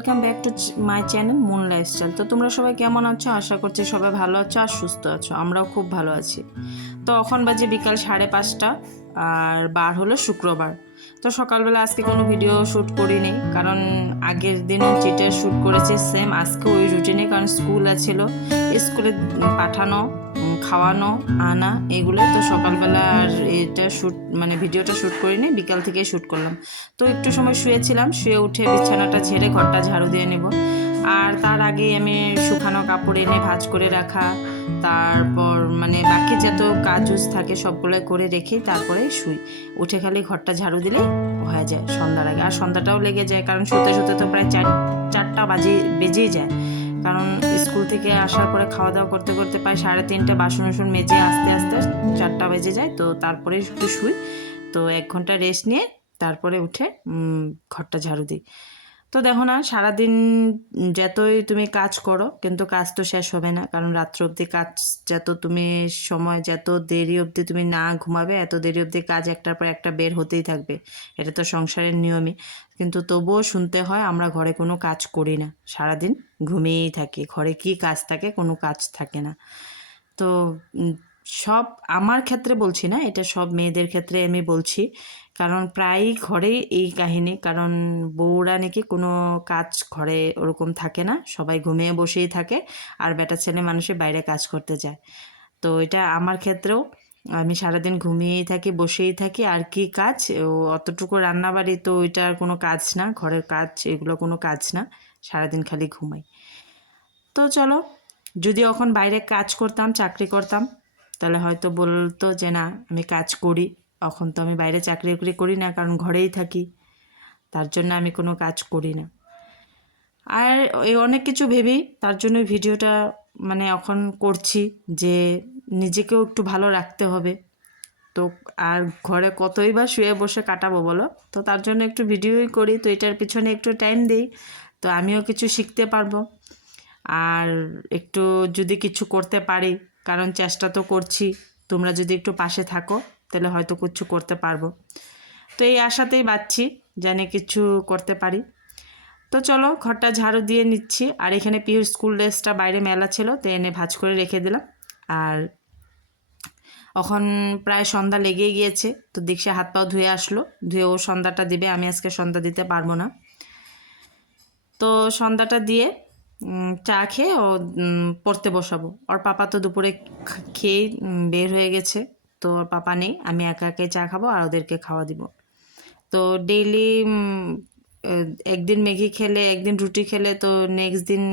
Welcome back to my channel moon lifestyle. তো তোমরা সবাই কেমন আছো? আশা করছি সবাই ভালো আছো আর সুস্থ আছো। আমরাও খুব ভালো আছি। তো এখন বাজে বিকাল 5:30 আর বার হলো শুক্রবার। তো সকালবেলা আজকে কোনো ভিডিও শ্যুট করিনি, কারণ আগের দিনও যেটা শ্যুট করেছি সেম আজকে ওই রুটিনে, কারণ স্কুল আছিল, স্কুলে পাঠানো, খাওয়ানো, আনা, এগুলো। তো সকালবেলা আর এটা শ্যুট মানে ভিডিওটা শ্যুট করিনি, বিকাল থেকেই শ্যুট করলাম। তো একটু সময় শুয়েছিলাম, শুয়ে উঠে বিছানাটা ঝেড়ে ঘরটা ঝাড়ু দিয়ে নেব। আর তার আগেই আমি শুকানো কাপড় এনে ভাঁজ করে রাখা, তারপর মানে বাকি যত কাজুজ থাকে সবগুলো করে রেখেই তারপরে শুই। উঠে খালি ঘরটা ঝাড়ু দিলেই হয়ে যায় সন্ধ্যার আগে। আর সন্ধ্যাটাও লেগে যায়, কারণ শুতে শুতে তো প্রায় চারটা বেজেই যায়। কারণ স্কুল থেকে আসার পরে খাওয়া দাওয়া করতে করতে প্রায় 3:30 বাসন মেজে আস্তে আস্তে 4টা বেজে যায়। তো তারপরে একটু শুই, তো 1 ঘন্টা রেস্ট নিয়ে তারপরে উঠে ঘরটা ঝাড়ু দিই। তো দেখো না, সারাদিন যতই তুমি কাজ করো কিন্তু কাজ তো শেষ হবে না, কারণ রাত্র অবধি কাজ, যত তুমি সময়, যত দেরি অবধি তুমি না ঘুমাবে এত দেরি অবধি কাজ একটার পর একটা বের হতেই থাকবে। এটা তো সংসারের নিয়মই। কিন্তু তবুও শুনতে হয় আমরা ঘরে কোনো কাজ করি না, সারাদিন ঘুমিয়েই থাকি। ঘরে কি কাজ থাকে? কোনো কাজ থাকে না। তো সব, আমার ক্ষেত্রে বলছি না, এটা সব মেয়েদের ক্ষেত্রে আমি বলছি, কারণ প্রায়ই ঘরেই এই কাহিনী। কারণ বউরা নাকি কোনো কাজ ঘরে ওরকম থাকে না, সবাই ঘুমিয়ে বসেই থাকে, আর বেটা ছেলে মানুষের বাইরে কাজ করতে যায়। তো এটা আমার ক্ষেত্রেও, আমি সারাদিন ঘুমিয়েই থাকি, বসেই থাকি। আর কি কাজ? অতটুকু রান্নাবাড়ি, তো ওইটা আর কোনো কাজ না, ঘরের কাজ এগুলো কোনো কাজ না, সারাদিন খালি ঘুমাই। তো চলো, যদি এখন বাইরে কাজ করতাম, চাকরি করতাম, তাহলে হয়তো বলতো যে না আমি কাজ করি। এখন তো আমি বাইরে চাকরি করি না, কারণ ঘরেই থাকি, তার জন্য আমি কোনো কাজ করি না। আর এই অনেক কিছু ভেবেই তার জন্য ভিডিওটা মানে এখন করছি, যে নিজেকেও একটু ভালো রাখতে হবে। তো আর ঘরে কতই বা শুয়ে বসে কাটাবো বলো? তো তার জন্য একটু ভিডিওই করি, তো এটার পিছনে একটু টাইম দিই, তো আমিও কিছু শিখতে পারবো। আর একটু যদি কিছু করতে পারি, কারণ চেষ্টা তো করছি, তোমরা যদি একটু পাশে থাকো তাহলে হয়তো কিছু করতে পারবো। তো এই আশাতেই বাঁচছি, জানি কিছু করতে পারি। তো চলো ঘরটা ঝাড়ু দিয়ে নিচ্ছি। আর এখানে পিহুর স্কুল ড্রেসটা বাইরে মেলা ছিল, তো এনে ভাঁজ করে রেখে দিলাম। আর এখন প্রায় সন্ধ্যা লেগেই গিয়েছে, তো দীক্ষা হাত পাও ধুয়ে আসলো, ধুয়ে ও সন্ধ্যাটা দিবে, আমি আজকে সন্ধ্যা দিতে পারবো না। তো সন্ধ্যাটা দিয়ে চা খেয়ে ও পড়তে বসাবো। ওর পাপা তো দুপুরে খেয়েই বের হয়ে গেছে, তো ওর পাপা নেই, আমি একা একাই চা খাবো আর ওদেরকে খাওয়া দিব। তো ডেইলি একদিন ম্যাগি খেলে, একদিন রুটি খেলে, তো নেক্সট দিন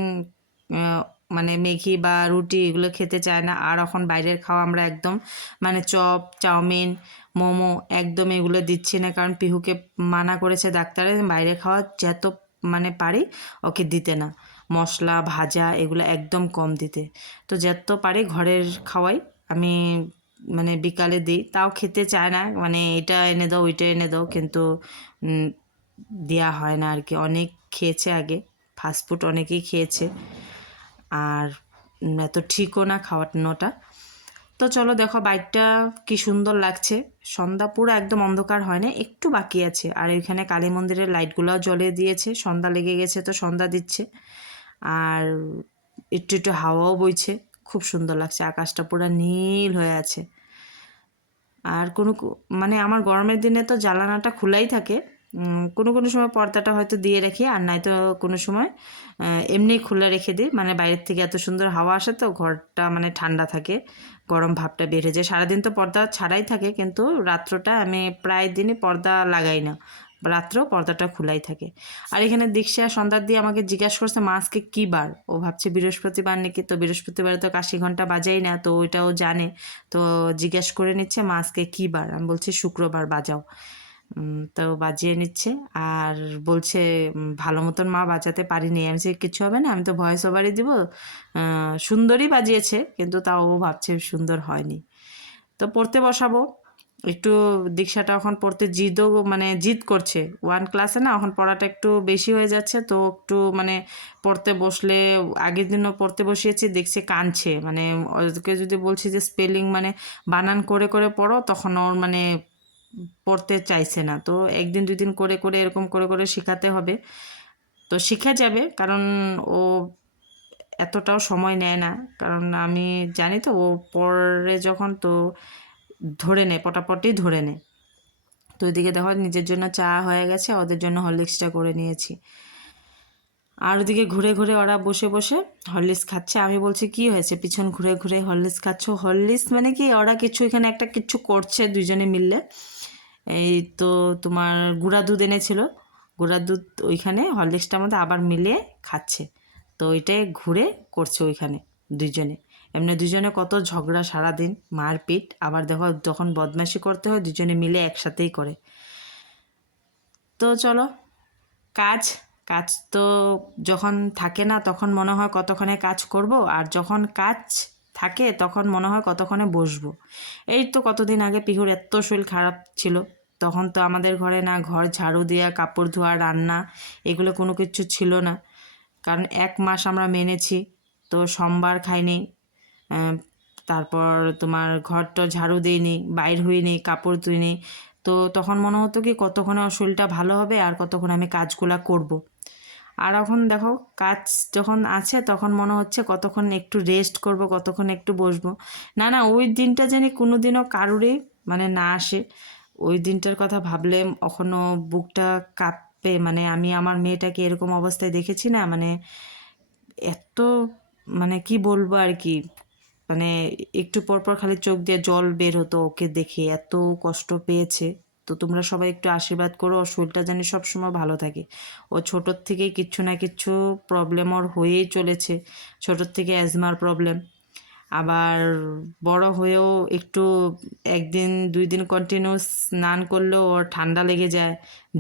মানে ম্যাগি বা রুটি এগুলো খেতে চায় না। আর এখন বাইরের খাওয়া আমরা একদম মানে চপ, চাউমিন, মোমো একদম এগুলো দিচ্ছি না, কারণ পিহুকে মানা করেছে ডাক্তারে বাইরে খাওয়া যত মানে পারি ওকে দিতে না, মশলা ভাজা এগুলো একদম কম দিতে। তো যত পারি ঘরের খাওয়াই আমি মানে বিকালে দিই, তাও খেতে চায় না, মানে এটা এনে দাও ওইটা এনে দাও, কিন্তু দেওয়া হয় না আর কি। অনেক খেয়েছে আগে, ফাস্টফুড অনেকেই খেয়েছে, আর এত ঠিকও না খাওয়ানোটা। তো চলো দেখো বাইকটা কি সুন্দর লাগছে, সন্ধ্যা পুরো একদম অন্ধকার হয় না, একটু বাকি আছে। আর এখানে কালী মন্দিরের লাইটগুলোও জ্বলে দিয়েছে, সন্ধ্যা লেগে গেছে তো সন্ধ্যা দিচ্ছে। আর একটু একটু হাওয়াও বইছে, খুব সুন্দর লাগছে, আকাশটা পুরো নীল হয়ে আছে। আর মানে আমার গরমের দিনে তো জানালাটা খোলাই থাকে, কোনো কোনো সময় পর্দাটা হয়তো দিয়ে রাখি, আর নয়তো কোনো সময় এমনি খুলে রেখে দিই, মানে বাইরের থেকে এত সুন্দর হাওয়া আসে তো ঘরটা মানে ঠান্ডা থাকে, গরম ভাবটা বেড়ে যায়। সারাদিন তো পর্দা ছাড়াই থাকে, কিন্তু রাত্রটা আমি প্রায় দিনই পর্দা লাগাই না, রাত্রেও পর্দাটা খোলাই থাকে। আর এখানে দীক্ষা সন্ধ্যার দিয়ে আমাকে জিজ্ঞাসা করছে মা আজকে কী বার, ও ভাবছে বৃহস্পতিবার নাকি। তো বৃহস্পতিবারে তো কাশি ঘন্টা বাজাই না, তো ওইটাও জানে। তো জিজ্ঞাসা করে নিচ্ছে মা আজকে কী বার, আমি বলছি শুক্রবার, বাজাও। তো বাজিয়ে নিচ্ছে আর বলছে ভালো মতন মা বাজাতে পারিনি। আমি বলছি কিছু হবে না, আমি তো ভয়েস ওভারই দিব। সুন্দরই বাজিয়েছে, কিন্তু তাও ও ভাবছে সুন্দর হয়নি। তো পড়তে বসাবো একটু। দীক্ষাটা এখন পড়তে মানে জিদ করছে, 1 ক্লাসে না, এখন পড়াটা একটু বেশি হয়ে যাচ্ছে, তো একটু মানে পড়তে বসলে, আগের দিনও পড়তে বসিয়েছি দেখছে কাঁদছে, মানে ওকে যদি বলছি যে স্পেলিং মানে বানান করে করে পড়ো, তখন ওর মানে পড়তে চাইছে না। তো 1 দিন 2 দিন করে করে এরকম করে করে শেখাতে হবে। তো শিখে যাবে, কারণ ও এতটাও সময় নেয় না, কারণ আমি জানি তো ও পরে যখন তো ধরে নেয়, পটাপটই ধরে নেয়। তো ওইদিকে দেখো নিজের জন্য চা হয়ে গেছে, ওদের জন্য হরলিক্সটা করে নিয়েছি। আর ওদিকে ঘুরে ঘুরে ওরা বসে বসে হরলিক্স খাচ্ছে। আমি বলছি কি হয়েছে পিছন ঘুরে ঘুরে হরলিক্স খাচ্ছ? হরলিক্স মানে কি, ওরা কিছু এখানে একটা কিছু করছে দুইজনে মিললে। এই তো তোমার গুঁড়া দুধ এনেছিল, গুঁড়া দুধ ওইখানে হরলিক্সটার মধ্যে আবার মিলিয়ে খাচ্ছে। তো ওইটাই ঘুরে করছে ওইখানে দুইজনে। এমনি দুজনে কত ঝগড়া সারাদিন, মারপিট। আবার দেখো যখন বদমাইশি করতে হয় দুজনে মিলে একসাথেই করে। তো চলো, কাজ কাজ তো যখন থাকে না তখন মনে হয় কতক্ষণে কাজ করব, আর যখন কাজ থাকে তখন মনে হয় কতক্ষণে বসবো। এই তো কতদিন আগে পিহুর এত শরীর খারাপ ছিল, তখন তো আমাদের ঘরে না ঘর ঝাড়ু দেওয়া, কাপড় ধোয়া, রান্না, এগুলো কোনো কিছু ছিল না। কারণ 1 মাস আমরা মেনেছি, তো সোমবার খাইনি, তারপর তোমার ঘরটা ঝাড়ু দিইনি, বাইর হইনি, কাপড় ধুইনি। তো তখন মনে হতো কি কতক্ষণে ওর শরীরটা ভালো হবে আর কতক্ষণ আমি কাজগুলা করব। আর এখন দেখো কাজ যখন আছে তখন মনে হচ্ছে কতক্ষণ একটু রেস্ট করব, কতক্ষণ একটু বসবো। না না, ওই দিনটা জানি কোনো দিনও কারোরই মানে না আসে। ওই দিনটার কথা ভাবলে এখনও বুকটা কাঁপে। মানে আমি আমার মেয়েটাকে এরকম অবস্থায় দেখেছি না, মানে এত, মানে কি বলবো আর কি, মানে একটু পরপর খালি চোখ দিয়ে জল বের হতো ওকে দেখে, এত কষ্ট পেয়েছে। তো তোমরা সবাই একটু আশীর্বাদ করো ওর শরীরটা যেন সবসময় ভালো থাকে। ও ছোটোর থেকেই কিচ্ছু না কিচ্ছু প্রবলেম ওর হয়েই চলেছে, ছোটোর থেকে অ্যাজমার প্রবলেম। আবার বড় হয়েও একটু 1 দিন 2 দিন কন্টিনিউ স্নান করলেও ওর ঠান্ডা লেগে যায়,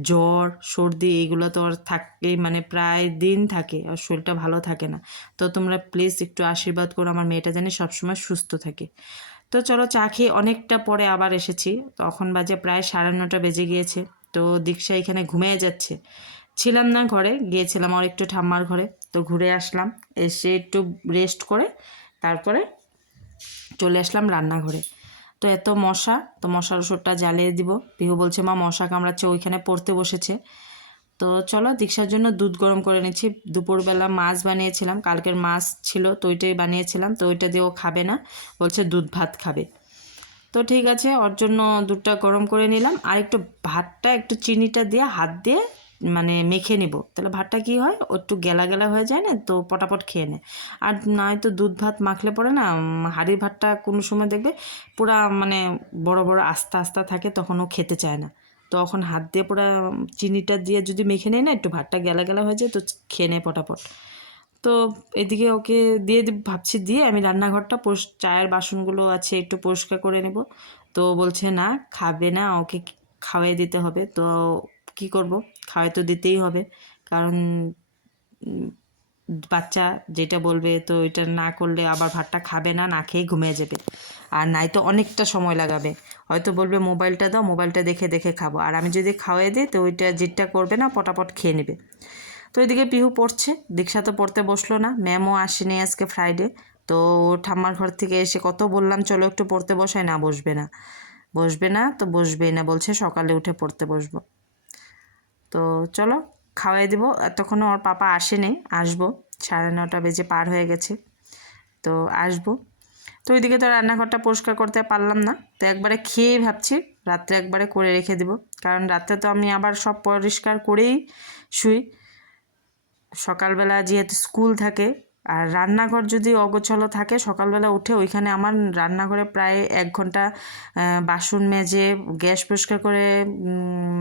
জ্বর সর্দি এগুলো তো ওর থাকেই, মানে প্রায় দিন থাকে, আর শরীরটা ভালো থাকে না। তো তোমরা প্লিজ একটু আশীর্বাদ করো আমার মেয়েটা যেন সবসময় সুস্থ থাকে। তো চলো, চা খেয়ে অনেকটা পরে আবার এসেছি, তখন বাজে প্রায় 9:30 বেজে গিয়েছে। তো দীক্ষা এখানে ঘুমিয়ে যাচ্ছে, ছিলাম না ঘরে, গিয়েছিলাম আর একটু ঠাম্মার ঘরে। তো ঘুরে আসলাম, এসে একটু রেস্ট করে তারপরে চলে আসলাম রান্নাঘরে। তো এত মশা, তো মশার ওষুধটা জ্বালিয়ে দিব। পিহু বলছে মা মশা কামড়াচ্ছে, ওইখানে পড়তে বসেছে। তো চলো, দীক্ষার জন্য দুধ গরম করে নিচ্ছি। দুপুরবেলা মাছ বানিয়েছিলাম, কালকের মাছ ছিল তো ওইটাই বানিয়েছিলাম, তো ওইটা দিয়েও খাবে না, বলছে দুধ ভাত খাবে। তো ঠিক আছে, ওর জন্য দুধটা গরম করে নিলাম, আর একটু ভাতটা একটু চিনিটা দিয়ে হাত দিয়ে মানে মেখে নিব, তাহলে ভাতটা কি হয় ও একটু গেলা গেলা হয়ে যায় না, তো পটাপট খেয়ে নেয়। আর নয়তো দুধ ভাত মাখলে পরে না হাঁড়ির ভাতটা কোনো সময় দেখবে পুরা মানে বড় বড় আস্তা আস্তা থাকে, তখন ও খেতে চায় না। তখন হাত দিয়ে পুরা চিনিটা দিয়ে যদি মেখে নেয় না, একটু ভাতটা গেলা গেলা হয়ে যায়, তো খেয়ে নেয় পটাপট। তো এদিকে ওকে দিয়ে ভাবছি দিয়ে আমি রান্নাঘরটা চায়ের বাসনগুলো আছে একটু পরিষ্কার করে নেব। তো বলছে না খাবে না, ওকে খাওয়াই দিতে হবে। তো কি করব, খাওয়াই তো দিতেই হবে, কারণ বাচ্চা যেটা বলবে তো এটা না করলে আবার ভাতটা খাবে না, না খেয়ে ঘুমিয়ে যাবে। আর নাই তো অনেকটা সময় লাগাবে, হয়তো বলবে মোবাইলটা দাও, মোবাইলটা দেখে দেখে খাবো। আর আমি যদি খাওয়াই দিই তো ওইটা জিদটা করবে না, পটাপট খেয়ে নেবে। তো এদিকে পিহু পড়ছে, দীক্ষা তো পড়তে বসলো না, ম্যামও আসেনি আজকে ফ্রাইডে। তো ও ঠাম্মার ঘর থেকে এসে কত বললাম চলো একটু পড়তে বসাই, না বসবে না, বসবে না তো বসবেই না, বলছে সকালে উঠে পড়তে বসবো। তো চলো খাওয়াই দেবো, এতক্ষণে ওর পাপা আসেনি, আসবো, 9:30 বেজে পার হয়ে গেছে, তো আসবো। তো ওইদিকে তো রান্নাঘরটা পরিষ্কার করতে পারলাম না, তো একবারে খেয়ে ভাবছি রাত্রে একবারে করে রেখে দেবো, কারণ রাত্রে তো আমি আবার সব পরিষ্কার করেই শুই, সকালবেলা যেহেতু স্কুল থাকে। আর রান্নাঘর যদি অগোছালো থাকে সকালবেলা উঠে ওইখানে আমার রান্নাঘরে প্রায় 1 ঘন্টা বাসন মেজে গ্যাস পরিষ্কার করে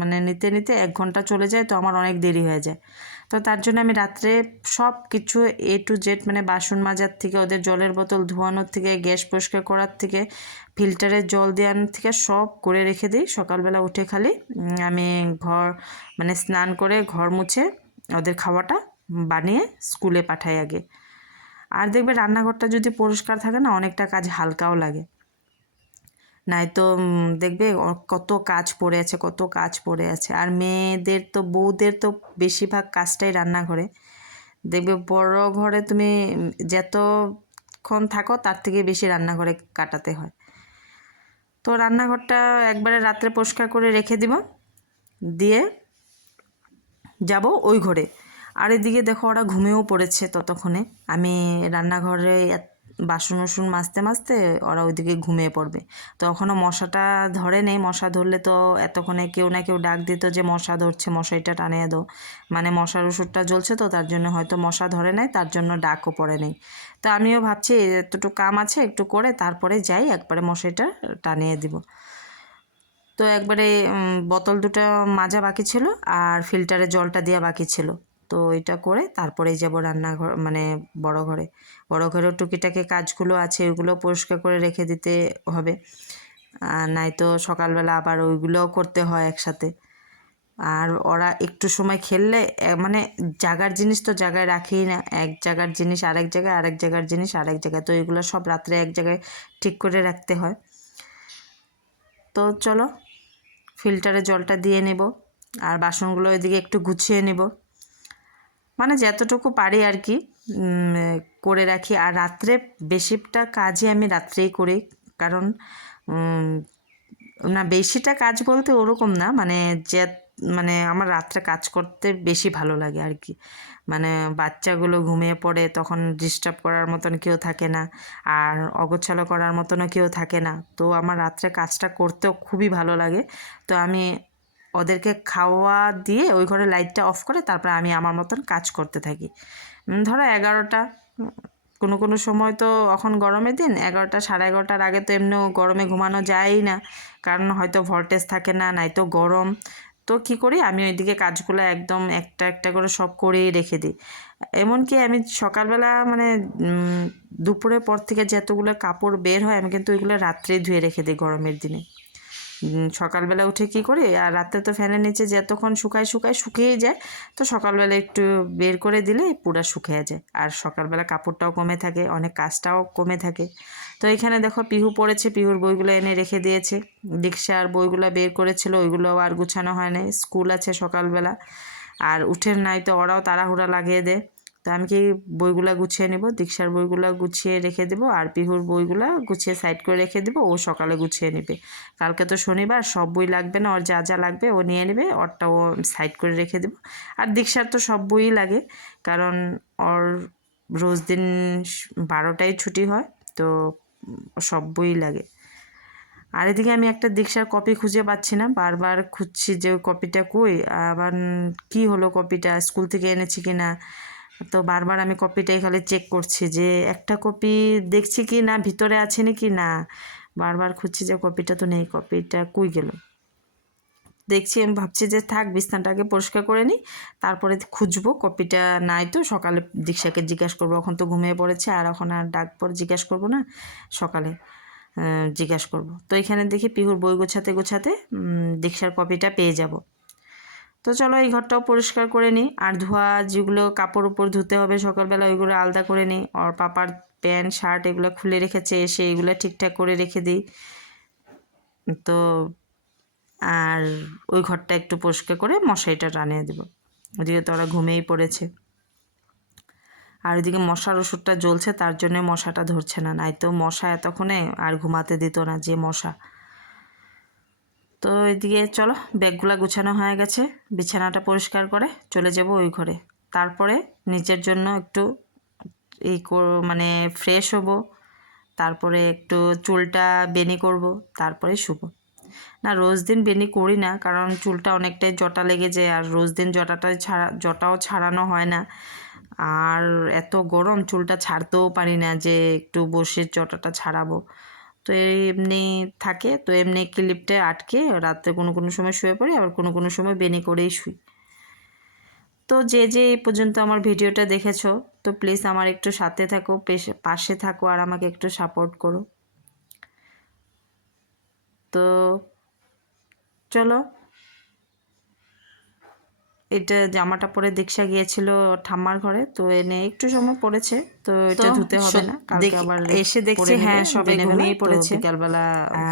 মানে নিতে নিতে 1 ঘন্টা চলে যায়, তো আমার অনেক দেরি হয়ে যায়। তো তার জন্য আমি রাত্রে সব কিছু A to Z, মানে বাসন মাজার থেকে ওদের জলের বোতল ধোয়ানোর থেকে গ্যাস পরিষ্কার করার থেকে ফিল্টারের জল দেওয়ার থেকে সব করে রেখে দিই। সকালবেলা উঠে খালি আমি ঘর মানে স্নান করে ঘর মুছে ওদের খাওয়াটা বানিয়ে স্কুলে পাঠাই আগে। আর দেখবে রান্নাঘরটা যদি পরিষ্কার থাকে না অনেকটা কাজ হালকাও লাগে, নাই তো দেখবে কত কাজ পড়ে আছে, কত কাজ পড়ে আছে। আর মেয়েদের তো বউদের তো বেশিরভাগ কাজটাই রান্নাঘরে, দেখবে বড় ঘরে তুমি যতক্ষণ থাকো তার থেকে বেশি রান্নাঘরে কাটাতে হয়। তো রান্নাঘরটা একবারে রাত্রে পরিষ্কার করে রেখে দিব, দিয়ে যাব ওই ঘরে। আর এদিকে দেখো ওরা ঘুমিয়েও পড়েছে ততক্ষণে। আমি রান্নাঘরে বাসন উসুন মাজতে মাজতে ওরা ওইদিকে ঘুমিয়ে পড়বে। তো এখনও মশাটা ধরে নেই, মশা ধরলে তো এতক্ষণে কেউ না কেউ ডাক দিত যে মশা ধরছে, মশারিটা টানিয়ে দাও। মানে মশার ওষুধটা জ্বলছে তো তার জন্য হয়তো মশা ধরে নাই, তার জন্য ডাকও পড়ে নেই। তো আমিও ভাবছি এতটুকু কাম আছে একটু করে তারপরে যাই, একবারে মশারিটা টানিয়ে দিব। তো একবারে বোতল দুটো মাজা বাকি ছিল আর ফিল্টারে জলটা দেওয়া বাকি ছিল। তো এটা করে তারপরেই যাব রান্নাঘর, মানে বড় ঘরে। বড় ঘরেও টুকিটাকি কাজগুলো আছে ওইগুলো পরিষ্কার করে রেখে দিতে হবে, আর নাই তো সকালবেলা আবার ওইগুলোও করতে হয় একসাথে। আর ওরা একটু সময় খেললে মানে জায়গার জিনিস তো জায়গায় রাখেই না, এক জায়গার জিনিস আরেক জায়গায়, আরেক জায়গার জিনিস আরেক জায়গায়, তো এগুলো সব রাত্রে এক জায়গায় ঠিক করে রাখতে হয়। তো চলো ফিল্টারে জলটা দিয়ে নেব আর বাসনগুলো ওইদিকে একটু গুছিয়ে নেব, মানে যতটুকু পারি আর কি করে রাখি। আর রাত্রে বেশিটা কাজই আমি রাত্রেই করি, কারণ না বেশিটা কাজ বলতে ওরকম না, মানে যে মানে আমার রাত্রে কাজ করতে বেশি ভালো লাগে আর কি। মানে বাচ্চাগুলো ঘুমিয়ে পড়ে তখন ডিস্টার্ব করার মতন কেউ থাকে না, আর অগোছালো করার মতনও কেউ থাকে না। তো আমার রাত্রে কাজটা করতেও খুবই ভালো লাগে। তো আমি ওদেরকে খাওয়া দিয়ে ওই ঘরে লাইটটা অফ করে তারপরে আমি আমার মতন কাজ করতে থাকি। ধরো 11টা, কোনো কোনো সময় তো এখন গরমের দিন 11টা 11:30টার আগে তো এমনিও গরমে ঘুমানো যায়ই না, কারণ হয়তো ভল্টেজ থাকে না, নাই তো গরম। তো কী করি আমি ওইদিকে কাজগুলো একদম একটা একটা করে সব করেই রেখে দিই। এমনকি আমি সকালবেলা মানে দুপুরের পর থেকে যতগুলো কাপড় বের হয় আমি কিন্তু ওইগুলো রাত্রেই ধুয়ে রেখে দিই গরমের দিনে। সকালবেলা উঠে কি করি, আর রাতে তো ফ্যানের নিচে যতক্ষণ শুকিয়ে যায়, তো সকালবেলা একটু বের করে দিলে পুরো শুকিয়ে যায়, আর সকালবেলা কাপড়টাও কমে থাকে, অনেক কাজটাও কমে থাকে। তো এখানে দেখো পিহু পড়েছে, পিহুর বইগুলো এনে রেখে দিয়েছে। দীক্ষার বইগুলো বের করেছিল, ওইগুলো আর গুছানো হয় না, স্কুল আছে সকালবেলা, আর উঠে নাই তো ওরাও তাড়াহুড়া লাগিয়ে দেয়। তো আমি কি বইগুলো গুছিয়ে নেব, দীক্ষার বইগুলো গুছিয়ে রেখে দেবো আর পিহুর বইগুলো গুছিয়ে সাইড করে রেখে দেবো, ও সকালে গুছিয়ে নেবে। কালকে তো শনিবার, সব বই লাগবে না, ওর যা যা লাগবে ও নিয়ে নেবে, ওরটা ও সাইড করে রেখে দেবো। আর দীক্ষার তো সব বইই লাগে, কারণ ওর রোজ দিন 12টায় ছুটি হয়, তো সব বই লাগে। আর এদিকে আমি একটা দীক্ষার কপি খুঁজে পাচ্ছি না, বারবার খুঁজছি যে কপিটা কই, আবার কি হলো কপিটা স্কুল থেকে এনেছি কি না। তো বারবার আমি কপিটাই খালি চেক করছি যে একটা কপি দেখছি কি না, ভিতরে আছে নাকি না, বারবার খুঁজছি যে কপিটা তো নেই, কপিটা কই গেল। দেখছি আমি ভাবছি যে থাক বিছানাটাকে পরিষ্কার করে নিই, তারপরে খুঁজবো কপিটা। নাই তো সকালে দীক্ষাকে জিজ্ঞাসা করবো, এখন তো ঘুমিয়ে পড়েছে, আর এখন আর ডাক পর জিজ্ঞাসা করবো না, সকালে জিজ্ঞাসা করবো। তো এখানে দেখি পিহুর বই গোছাতে গোছাতে দীক্ষার কপিটা পেয়ে যাব। তো চলো এই ঘরটাও পরিষ্কার করে নিই, আর ধোয়া যেগুলো কাপড় উপর ধুতে হবে সকালবেলা ওইগুলো আলাদা করে নিই। আর পাপার প্যান্ট শার্ট এগুলো খুলে রেখেছে, এসে এগুলো ঠিকঠাক করে রেখে দিই। তো আর ওই ঘরটা একটু পরিষ্কার করে মশারিটা টানিয়ে দেবো, ওদিকে তো ওরা ঘুমিয়েই পড়েছে। আর ওইদিকে মশার ওষুধটা জ্বলছে, তার জন্য মশাটা ধরছে না, নাই তো মশা এতক্ষণে আর ঘুমাতে দিত না, যে মশা। তো এদিকে চলো ব্যাগগুলো গুছানো হয়ে গেছে, বিছানাটা পরিষ্কার করে চলে যাব ওই ঘরে। তারপরে নিজের জন্য একটু মানে ফ্রেশ হব, তারপরে একটু চুলটা বেনি করব, তারপরে শুব। না রোজ দিন বেনি করি না, কারণ চুলটা অনেকটাই জটা লেগে যায়, আর রোজ দিন জটাও ছাড়ানো হয় না। আর এত গরম চুলটা ছাড়তেও পারি না যে একটু বসে জটাটা ছাড়াবো। তো এমনি থাকে, তো এমনি ক্লিপটা আটকে রাত্রে কোনো কোনো সময় শুয়ে পড়ি, আবার কোনো কোনো সময় বেনি করেই শুই। তো যে এই পর্যন্ত আমার ভিডিওটা দেখেছো, তো প্লিজ আমার একটু সাথে থাকো, পাশে থাকো, আর আমাকে একটু সাপোর্ট করো। তো চলো, এটা জামাটা পরে দীক্ষা গিয়েছিল ঠাম্মার ঘরে, তো এনে একটু সময় পড়েছে, তো এটা ধুতে হবে না, কালকে আবার এসে দেখছি হ্যাঁ সবাই ঘুমিয়ে পড়েছে, বিকালবেলা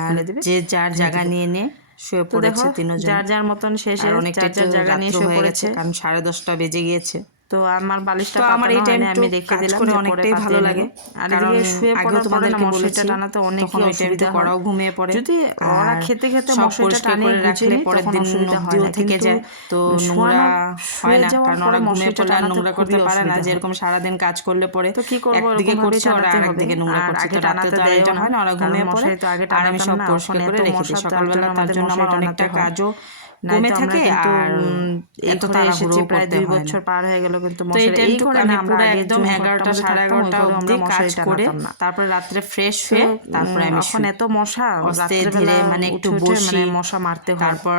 খুলে দেবে, যে যার জায়গা নিয়ে শুয়ে পড়েছে তিনজন, যার যার মতন শেষে যার যার জায়গা নিয়ে শুয়ে পড়েছে, কারণ 10:30 বেজে গিয়েছে। তো আমার বালিশটা তো আমার এই টাইমটা আমি রেখে দিলাম, করে অনেকটাই ভালো লাগে, আর কারণ এদিকে শুয়ে আগেও পড়ার পরে না তোমাদেরকে মশারিটা বলেছি টানাতে অনেক তখন ওই টাইমটা করাও ঘুমিয়ে পড়ে। যদি ওরা খেতে খেতে সব মশারিটা পরিষ্কার টানে করে রাখলে গুছিয়ে পরের তখন দিন অসুবিধা হয় অবধিও না, থেকে কিন্তু যায়, তো নোংরা হয় না, কারণ ওরা ঘুমিয়ে পড়লে আর নোংরা করতে পারে না, যেরকম সারাদিন কাজ করলে পরে তো কি করবো, একদিকে করছে ওরা আর একদিকে নোংরা করছে, তো রাতে তো আর এটা হয় না, ওরা ঘুমিয়ে পড়ে আর আমি সব পরিষ্কার করে রেখে দিই সকালবেলা। তার জন্য আমার অনেকটা কাজও কমে থাকে আর এত তাড়াহুড়ো করতে হয় না। পার হয়ে গেল, কিন্তু তো এই টাইমটুকু আমি পুরো একদম 11টা সাড়ে 11টা অবধি কাজ করে তারপরে রাত্রে ফ্রেশ হয়ে তারপরে আমি এখন এত মশা, আস্তে ধীরে মানে একটু বসি, মশা মারতে হয়, তারপর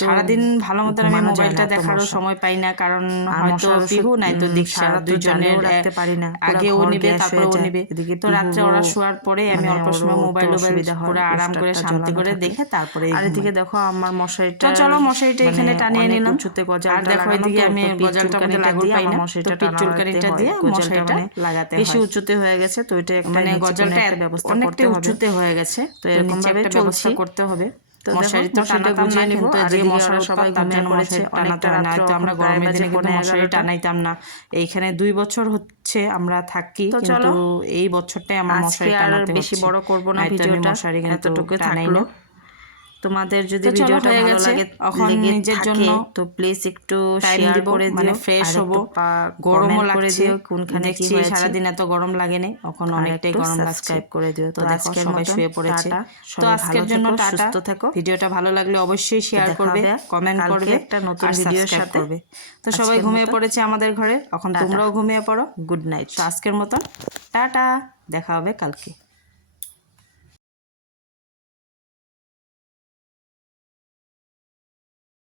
সারাদিন ভালো মতন আমি মোবাইলটা দেখারও সময় পাই না, কারণ হয়তো পিহু নাই তো দীক্ষা দুজনের রাখতে পারি না, আগে ও নিবে তারপর ও নিবে, তো রাত্রে ওরা শোয়ার পরে আমি অল্প সময় মোবাইল করে আরাম করে শান্তি করে দেখে তারপরে। আর এদিকে দেখো আমার মশারিটা, তো চলো মশারিটা এখানে টানিয়ে নিলাম, আর দেখো লাগানো, এদিকে আমি গজালটার মধ্যে লাগল পাই না, তো পিঠ চুলকানিটা দিয়ে মশারিটা লাগাতে হয়। বেশি উঁচুতে হয়ে গেছে, তো এটা একটা মানে গজালটা অনেকটা উঁচুতে হয়ে গেছে, তো এরকম ভাবে একটা ব্যবস্থা করতে হবে। মশারি তো টানাতাম না, কিন্তু যে মশার সবাই তার জন্য মশারি টানাতে হয়, না তো আমরা গরমের দিনে কিন্তু মশারি টানাইতাম না। এইখানে 2 বছর হচ্ছে আমরা থাকি, কিন্তু এই বছরটাই আমার মশারি টানাতে হচ্ছে। বেশি বড় করব না ভিডিওটা, মশারি কিন্তু এতটুকু টানাই থাকলো। না। তোমাদের যদি ভিডিওটা ভালো লাগে এখন নিজের জন্য তো প্লিজ একটু টাইম শেয়ার দিব, করে দিও, মানে ফ্রেশ হবো, গরমও লাগছে, কোনখানে কি দেখছি হয়েছে। সারাদিন এত গরম লাগেনি, এখন অনেকটাই গরম লাগছে। সাবস্ক্রাইব করে দিও। তো দেখো সবাই শুয়ে পড়েছে, তো আজকের জন্য টাটা, ভিডিওটা ভালো লাগলে অবশ্যই শেয়ার করবে, কমেন্ট করবে, একটা নতুন ভিডিওর সাথে করবে। তো সবাই ঘুমিয়ে পড়েছে আমাদের ঘরে, এখন তোমরাও ঘুমিয়ে পড়ো। Good night. তো আজকের মতন টাটা, দেখা হবে কালকে।